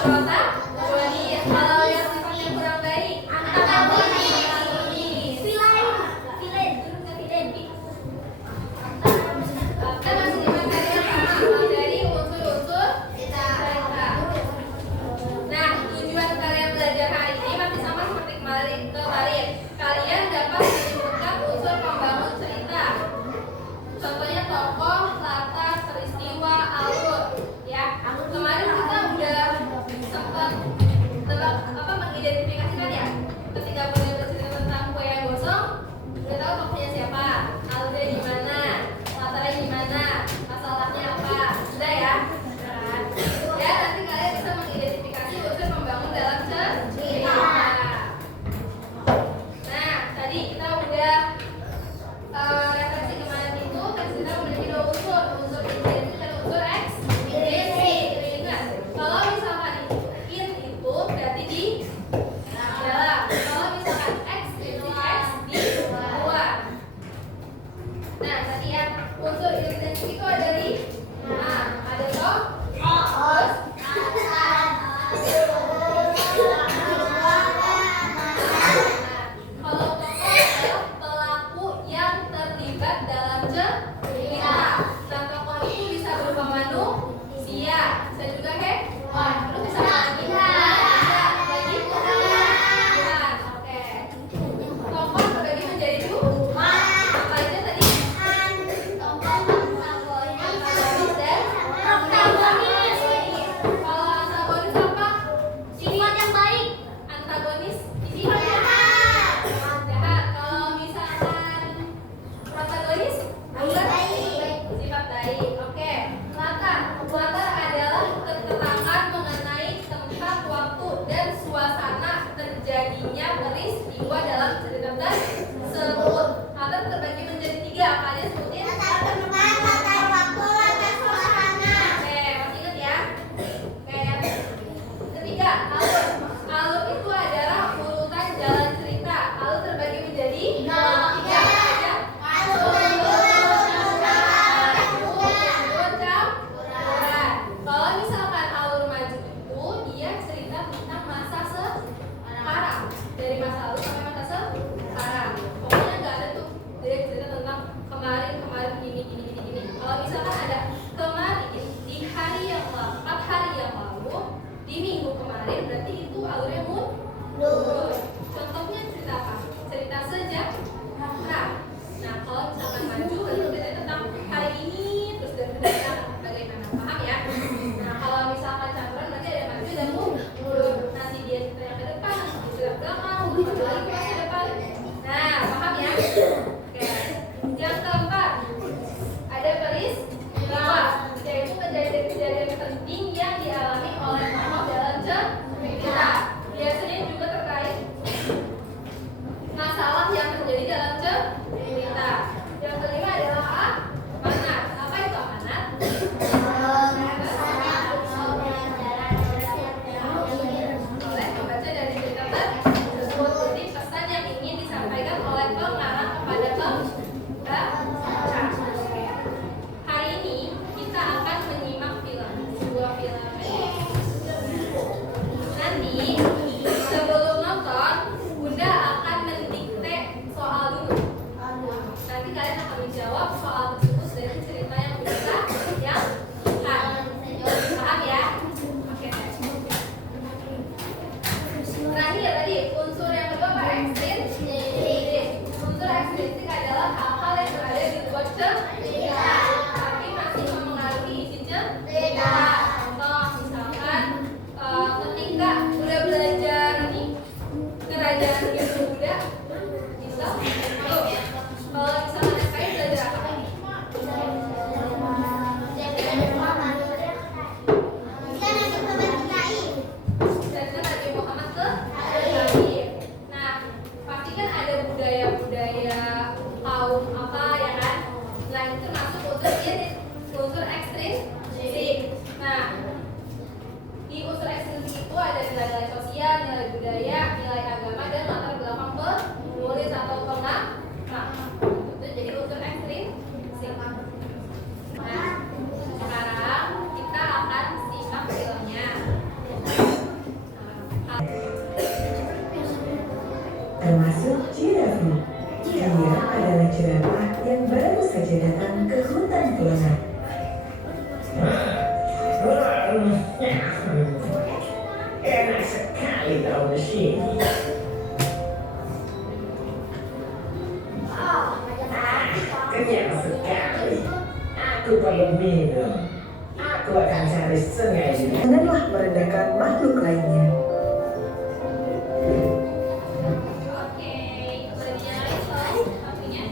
protagonis. Kalau yang sifatnya kurang baik, antagonis. Villain. Kita masih di materi yang sama dari unsur-unsur cerita. Nah, tujuan kalian belajar hari ini masih sama seperti kemarin. Kalian dapat menyebutkan unsur pembangun cerita. Contohnya tokoh, latar, peristiwa, alur. Ya, kemarin kita udah sempat mengidentifikasikan ya. Ketika beliau bercerita tentang kue yang gosong, udah tahu tokohnya siapa, alurnya gimana, latarnya gimana, masalahnya apa. Sudah ya? Ya, nanti kalian bisa mengidentifikasi unsur pembangun dalam cerita. Nah, tadi kita udah referensi kemarin itu cerita memiliki dua unsur intrinsik dan unsur ekstrinsik. Ingat, kalau misalkan in itu berarti di dalam, kalau misalkan ekstrinsik X di luar. Nah, tadi ya unsur intrinsik itu ada di ada toh, terus kalau tokoh adalah pelaku yang terlibat dalam cerita. Nah, tokoh itu bisa berupa manusia, bisa juga hewan, terus bisa lagi Tuhan. Oke. Tokoh terbagi menjadi dua. Apa aja tadi? Antagonis dan protagonis. Kalau antagonis apa? Sifat yang baik. Antagonis sifat yang jahat. Kalau misalkan protagonis sifat baik. Oke. Latar adalah keterangan mengenai tempat, waktu, dan suasana terjadinya peristiwa dalam cerita tersebut. Latar terbagi menjadi tiga. Apa aja sebutin? Latar tempat, latar waktu, latar suasana. Oke, masih ingat ya? Oke, yang ketiga, alur. Alur itu adalah urutan jalan cerita. Alur terbagi menjadi tiga. Aja. Kalau misalkan alur maju itu dia cerita tentang masa sekarang, dari masa lalu sampai masa sekarang. Pokoknya nggak ada tuh dia cerita tentang kemarin gini. Kalau misalkan ada kemarin di hari yang lalu, 4 hari yang lalu, di minggu kemarin, berarti itu alurnya mundur. Contohnya cerita apa? Cerita sejarah. Nah, kalau misalkan maju berarti ceritanya tentang hari ini terus dan bagaimana, paham ya? Nah, kalau misalkan campuran berarti ada maju dan mundur. Nanti dia cerita yang ke depan, nanti cerita belakang, nanti lagi ke depan. Nah, paham ya? Oke. Yang keempat, ada peristiwa, yaitu kejadian-kejadian penting yang dialami oleh tokoh dalam cerita. Biasanya juga terkait masalah yang terjadi dalam cerita. Yang kelima adalah amanat. Apa itu amanat? Oleh pembaca dari cerita tersebut. Jadi pesan yang ingin disampaikan oleh pengarang kepada pembaca. Hari ini kita akan menyimak sebuah film. Nanti sebelum nonton, Bunda akan mendikte soal dulu. Nanti kalian akan menjawab soal tersebut dari cerita yang Bunda yang paham ya? Oke. Terakhir tadi unsur yang kedua apa? Ekstrinsik. Unsur ekstrinsik adalah hal-hal yang berada di luar cerita, tapi masih mempengaruhi isi cerita. Contoh misalkan ketika udah belajar nih kerajaan Hindu Buddha, bisa kalau misalkan SKI belajar apa? Belajar Nabi Muhammad ke Nabi. Nah, pasti kan ada budaya-budaya kaum apa ya kan? Nah, itu termasuk unsur ekstrinsik. Nah, di unsur ekstrinsik itu ada nilai-nilai sosial, nilai budaya, nilai agama, dan latar belakang penulis atau pengarang. Itu jadi unsur ekstrinsik. Nah, sekarang kita akan simak filmnya. Yusuf Jirafi. Dia adalah jerapah yang baru saja datang ke hutan Pulangan. Enak sekali tahu di sini. Kenyang sekali. Aku perlu minum. Aku akan cari sungai di Janganlah merendahkan makhluk lainnya. Oke, boleh dinyalain lampunya?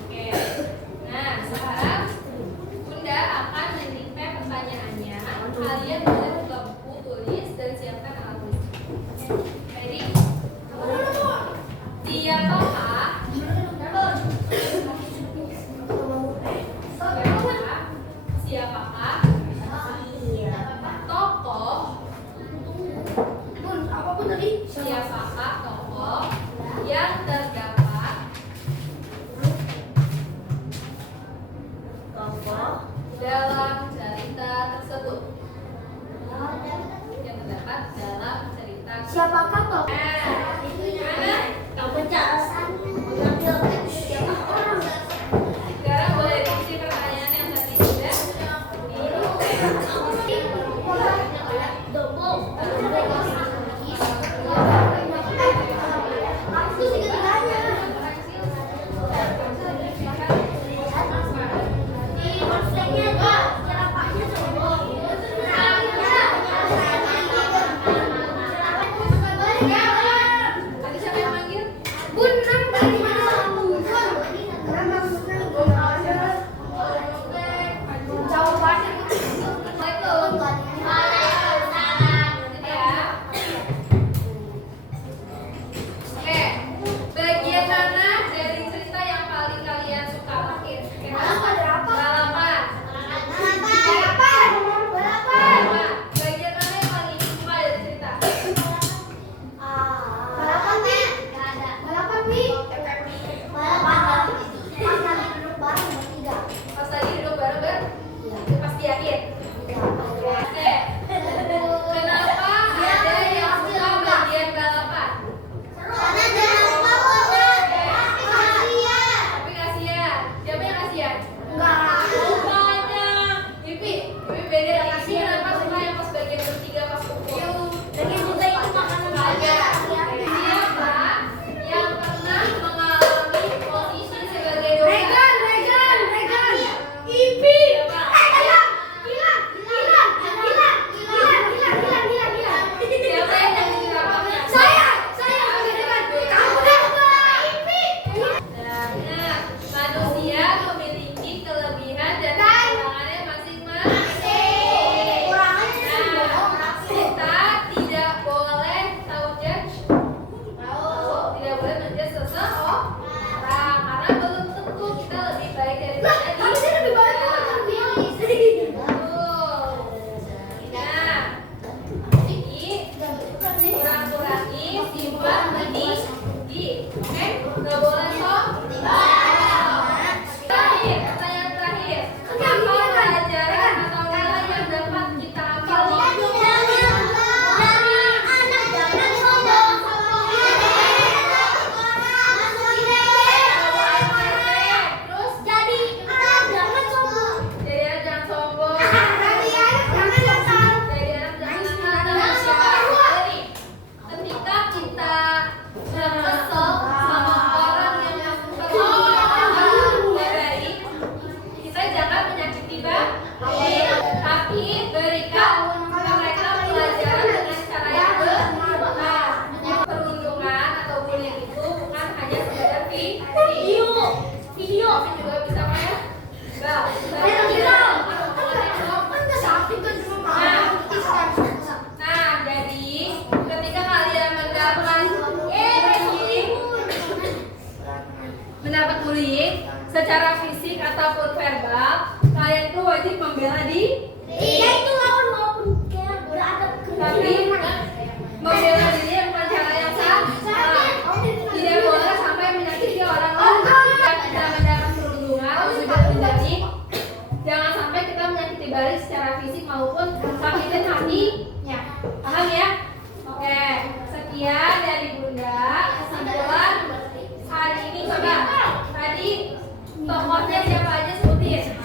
Oke. Nah, sekarang Bunda akan menimpe pertanyaannya. Kalian boleh buka buku, tulis, dan siapkan alat tulis. Ready? Siapakah tokoh yang terdapat dalam cerita tersebut? Yang terdapat dalam cerita tersebut. Siapakah tokoh? Gimana? Kamu jelasan. Sekarang boleh diisi pertanyaan yang tadi sudah Tadi siapa yang manggil? Oke, bagian mana dari cerita yang paling kalian suka? Balapan. Bagian mana yang paling suka dari cerita? Pas lagi duduk bareng pas di akhir. Oke. Kenapa ada yang suka bagian balapan? Tapi kasihan. Siapa yang kasihan? Bukannya. Pipi beda lagi. Kenapa suka yang pas bagian bertiga pas kumpul? Siapa yang pernah mengalami posisi sebagai dosa? Siapa yang jadi jerapahnya? Nah, manusia memiliki kelebihan dan kekurangannya masing-masing. Kita tidak boleh judge, tidak boleh menjudge seseorang karena belum tentu kita lebih baik dari dia. Nah, jadi kurang-kurangi simpan di, oke? Nggak boleh Terakhir, pertanyaan terakhir. Apa pelajaran atau nilai yang dapat kita ambil? Terus jadi anak jangan sombong. Jadi anak jangan nakal. Ketika kita kesel sama orang yang baik, kita jangan menyakiti tapi berikan mereka pelajaran dengan cara yang benar. Perundungan atau bullying itu bukan hanya sekedar video, tapi juga bisa kayak Nah, jadi ketika kalian mendapat bullying secara fisik ataupun verbal, kalian tuh wajib membela diri. Tapi membela diri bukan cara yang salah. Tidak boleh sampai menyakiti orang lain. Ketika kita mendapat perundungan atau juga bullying, jangan sampai kita menyakiti baik secara fisik maupun kognitif hatinya. Paham ya? Oke, sekian dari Bunda. Kesimpulan hari ini coba tadi tokohnya siapa aja sebutin.